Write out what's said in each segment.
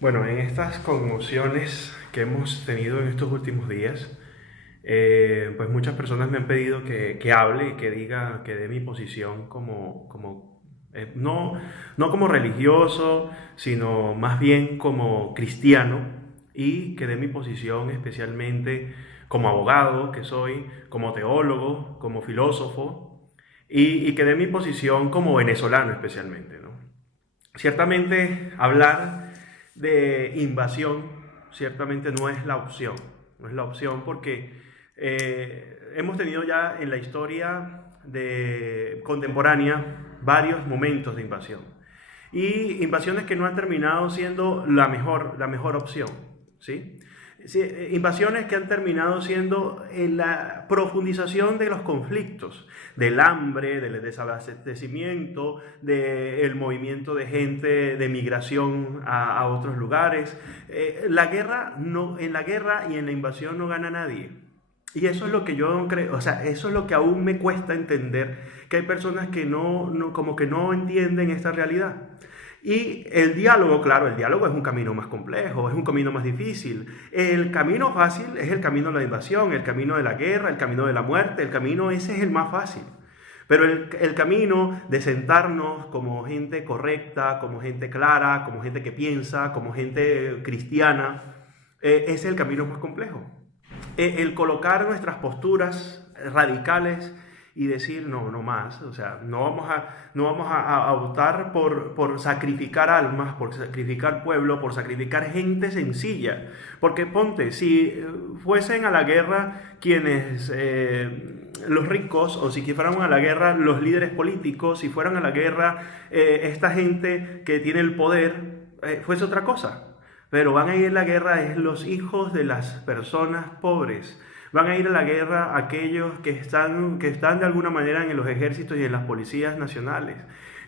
Bueno, en estas conmociones que hemos tenido en estos últimos días, pues muchas personas me han pedido que hable y que diga, que dé mi posición no como religioso, sino más bien como cristiano, y que dé mi posición especialmente como abogado que soy, como teólogo, como filósofo, y que dé mi posición como venezolano especialmente, ¿no? Ciertamente hablar de invasión ciertamente no es la opción, no es la opción porque hemos tenido ya en la historia contemporánea varios momentos de invasión y invasiones que no han terminado siendo la mejor opción, ¿sí? Sí, invasiones que han terminado siendo en la profundización de los conflictos, del hambre, del desabastecimiento, del movimiento de gente de migración a otros lugares. La guerra no, en la guerra y en la invasión no gana nadie. Y eso es lo que yo creo, o sea, eso es lo que aún me cuesta entender, que hay personas que como que no entienden esta realidad. Y el diálogo, claro, el diálogo es un camino más complejo, es un camino más difícil. El camino fácil es el camino de la invasión, el camino de la guerra, el camino de la muerte, el camino ese es el más fácil. Pero el camino de sentarnos como gente correcta, como gente clara, como gente que piensa, como gente cristiana, ese es el camino más complejo. El colocar nuestras posturas radicales y decir no, no más, o sea, no vamos a optar por sacrificar almas, por sacrificar pueblo, por sacrificar gente sencilla, porque ponte, si fuesen a la guerra quienes, los ricos, o si fueran a la guerra los líderes políticos, si fueran a la guerra esta gente que tiene el poder, fuese otra cosa. Pero van a ir a la guerra es los hijos de las personas pobres. Van a ir a la guerra aquellos que están de alguna manera en los ejércitos y en las policías nacionales.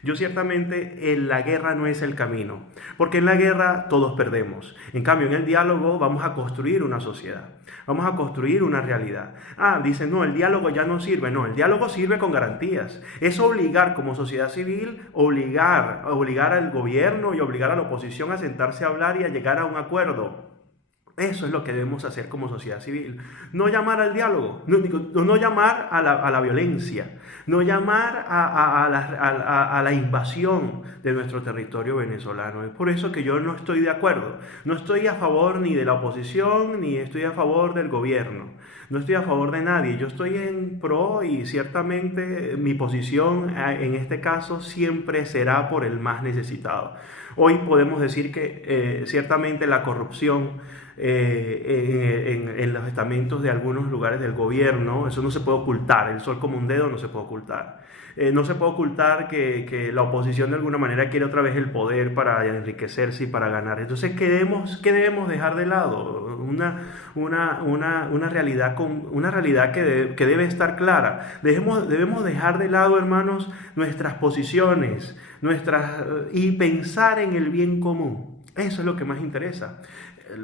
Yo ciertamente en la guerra no es el camino, porque en la guerra todos perdemos. En cambio, en el diálogo vamos a construir una sociedad, vamos a construir una realidad. Dicen, no, el diálogo ya no sirve. No, el diálogo sirve con garantías. Es obligar como sociedad civil, obligar al gobierno y obligar a la oposición a sentarse a hablar y a llegar a un acuerdo. Eso es lo que debemos hacer como sociedad civil. No llamar al diálogo, no llamar a la violencia, no llamar a la invasión de nuestro territorio venezolano. Es por eso que yo no estoy de acuerdo. No estoy a favor ni de la oposición, ni estoy a favor del gobierno. No estoy a favor de nadie. Yo estoy en pro y ciertamente mi posición en este caso siempre será por el más necesitado. Hoy podemos decir que ciertamente la corrupción en los estamentos de algunos lugares del gobierno, eso no se puede ocultar, el sol como un dedo no se puede ocultar. No se puede ocultar que la oposición de alguna manera quiere otra vez el poder para enriquecerse y para ganar. Entonces, ¿qué debemos dejar de lado? Una realidad, una realidad que debe estar clara. Debemos dejar de lado, hermanos, nuestras posiciones y pensar en el bien común. Eso es lo que más interesa.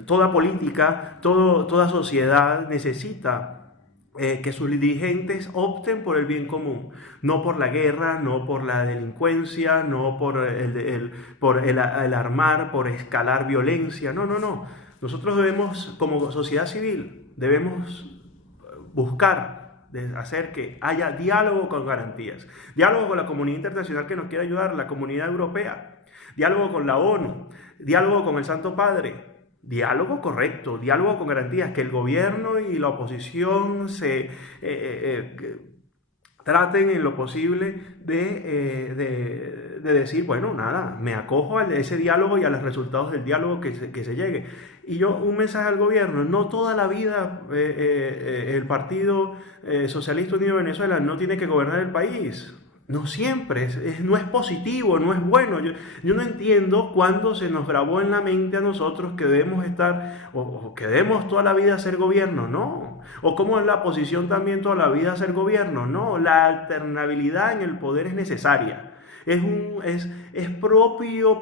Toda política, toda sociedad necesita que sus dirigentes opten por el bien común, no por la guerra, no por la delincuencia, no por el armar, por escalar violencia. No, no, no. Nosotros debemos, como sociedad civil, debemos buscar hacer que haya diálogo con garantías, diálogo con la comunidad internacional que nos quiere ayudar, la comunidad europea, diálogo con la ONU, diálogo con el Santo Padre. Diálogo correcto, diálogo con garantías, que el gobierno y la oposición traten en lo posible de decir, bueno, nada, me acojo a ese diálogo y a los resultados del diálogo que se llegue. Y yo, un mensaje al gobierno, no toda la vida el Partido Socialista Unido de Venezuela no tiene que gobernar el país. No siempre, no es positivo, no es bueno. Yo no entiendo cuándo se nos grabó en la mente a nosotros que debemos estar, o que debemos toda la vida hacer gobierno, no. O cómo es la posición también toda la vida hacer gobierno, no. La alternabilidad en el poder es necesaria. Es propio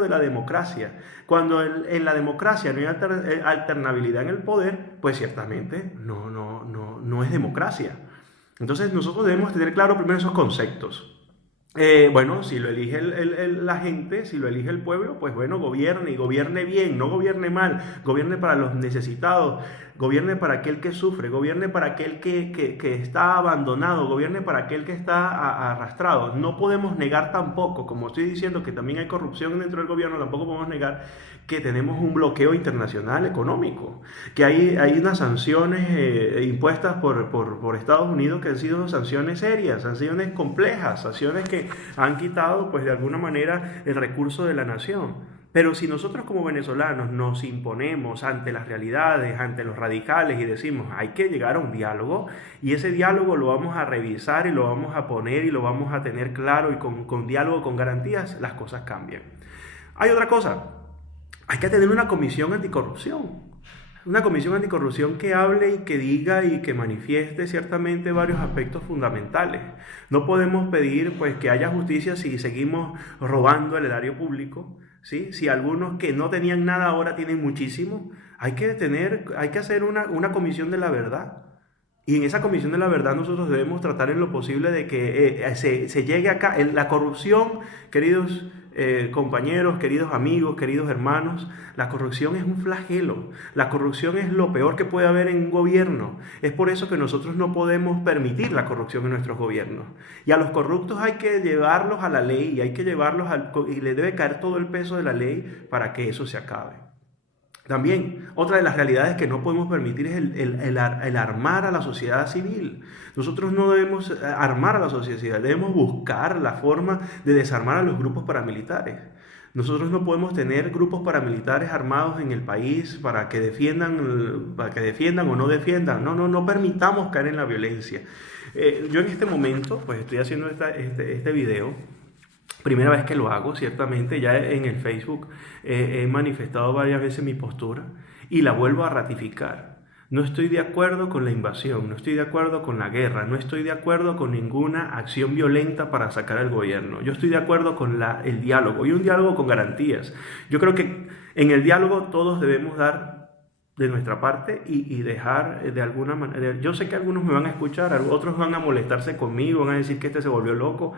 de la democracia. Cuando en la democracia no hay alternabilidad en el poder, pues ciertamente no es democracia. Entonces nosotros debemos tener claro primero esos conceptos. Bueno, si lo elige la gente, si lo elige el pueblo, pues bueno, gobierne y gobierne bien, no gobierne mal, gobierne para los necesitados, gobierne para aquel que sufre, gobierne para aquel que está abandonado, gobierne para aquel que está arrastrado. No podemos negar tampoco, como estoy diciendo que también hay corrupción dentro del gobierno, tampoco podemos negar que tenemos un bloqueo internacional económico, que hay unas sanciones impuestas por Estados Unidos que han sido sanciones serias, sanciones complejas, sanciones que han quitado pues de alguna manera el recurso de la nación. Pero si nosotros como venezolanos nos imponemos ante las realidades, ante los radicales y decimos hay que llegar a un diálogo y ese diálogo lo vamos a revisar y lo vamos a poner y lo vamos a tener claro y con diálogo, con garantías, las cosas cambian. Hay otra cosa, hay que tener una comisión anticorrupción. Una comisión anticorrupción que hable y que diga y que manifieste ciertamente varios aspectos fundamentales. No podemos pedir pues que haya justicia si seguimos robando el erario público, ¿sí? Si algunos que no tenían nada ahora tienen muchísimo. Hay que hacer una comisión de la verdad. Y en esa comisión de la verdad nosotros debemos tratar en lo posible de que se llegue acá. La corrupción, queridos compañeros, queridos amigos, queridos hermanos, la corrupción es un flagelo. La corrupción es lo peor que puede haber en un gobierno. Es por eso que nosotros no podemos permitir la corrupción en nuestros gobiernos. Y a los corruptos hay que llevarlos a la ley y hay que y les debe caer todo el peso de la ley para que eso se acabe. También, otra de las realidades que no podemos permitir es el armar a la sociedad civil. Nosotros no debemos armar a la sociedad civil, debemos buscar la forma de desarmar a los grupos paramilitares. Nosotros no podemos tener grupos paramilitares armados en el país para que defiendan o no defiendan. No permitamos caer en la violencia. Yo en este momento, pues estoy haciendo este video. Primera vez que lo hago, ciertamente, ya en el Facebook he manifestado varias veces mi postura y la vuelvo a ratificar. No estoy de acuerdo con la invasión, no estoy de acuerdo con la guerra, no estoy de acuerdo con ninguna acción violenta para sacar al gobierno. Yo estoy de acuerdo con el diálogo y un diálogo con garantías. Yo creo que en el diálogo todos debemos dar de nuestra parte y dejar de alguna manera. Yo sé que algunos me van a escuchar, otros van a molestarse conmigo, van a decir que este se volvió loco,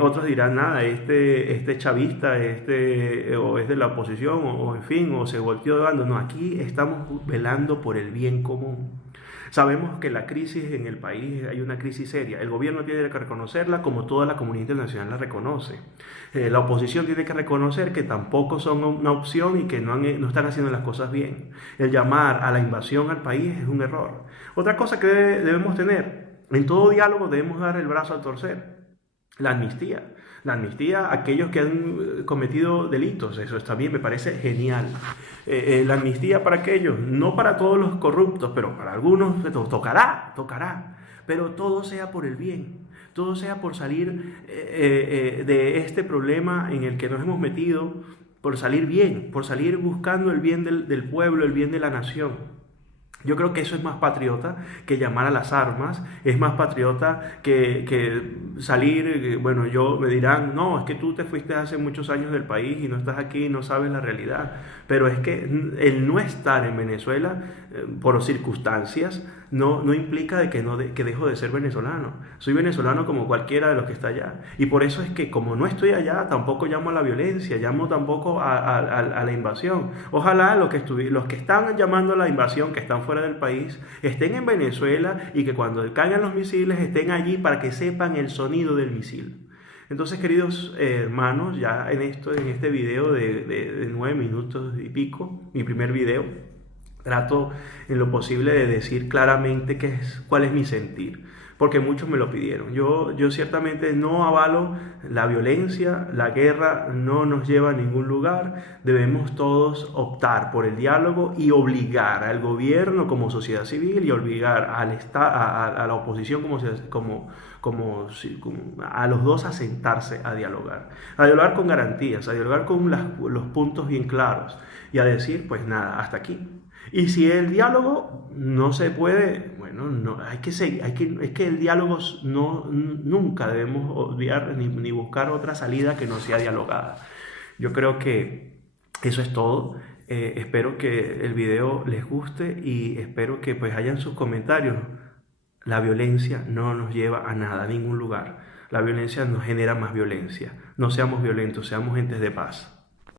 otros dirán nada, este chavista, o es de la oposición, o en fin, o se volteó de bando. No, aquí estamos velando por el bien común. Sabemos que la crisis en el país, hay una crisis seria. El gobierno tiene que reconocerla como toda la comunidad internacional la reconoce. La oposición tiene que reconocer que tampoco son una opción y que no están haciendo las cosas bien. El llamar a la invasión al país es un error. Otra cosa que debemos tener, en todo diálogo debemos dar el brazo a torcer. La amnistía. La amnistía a aquellos que han cometido delitos, eso también me parece genial. La amnistía para aquellos, no para todos los corruptos, pero para algunos tocará. Pero todo sea por el bien, todo sea por salir de este problema en el que nos hemos metido, por salir bien, por salir buscando el bien del pueblo, el bien de la nación. Yo creo que eso es más patriota que llamar a las armas, es más patriota que salir, bueno, me dirán, no, es que tú te fuiste hace muchos años del país y no estás aquí y no sabes la realidad. Pero es que el no estar en Venezuela por circunstancias no implica que dejo de ser venezolano. Soy venezolano como cualquiera de los que está allá. Y por eso es que como no estoy allá, tampoco llamo a la violencia, llamo tampoco a la invasión. Ojalá los que están llamando a la invasión, que están fuera del país, estén en Venezuela y que cuando caigan los misiles estén allí para que sepan el sonido del misil. Entonces, queridos hermanos, ya en este video de 9 minutos y pico, mi primer video, trato en lo posible de decir claramente cuál es mi sentir, porque muchos me lo pidieron. Yo ciertamente no avalo la violencia, la guerra no nos lleva a ningún lugar. Debemos todos optar por el diálogo y obligar al gobierno como sociedad civil y obligar a la oposición a los dos a sentarse a dialogar con garantías, a dialogar con los puntos bien claros y a decir, pues nada, hasta aquí. Y si el diálogo no se puede, bueno, hay que seguir, es que el diálogo nunca debemos olvidar ni buscar otra salida que no sea dialogada. Yo creo que eso es todo. Espero que el video les guste y espero que pues hayan sus comentarios. La violencia no nos lleva a nada, a ningún lugar. la violencia nos genera más violencia. No seamos violentos, seamos gentes de paz.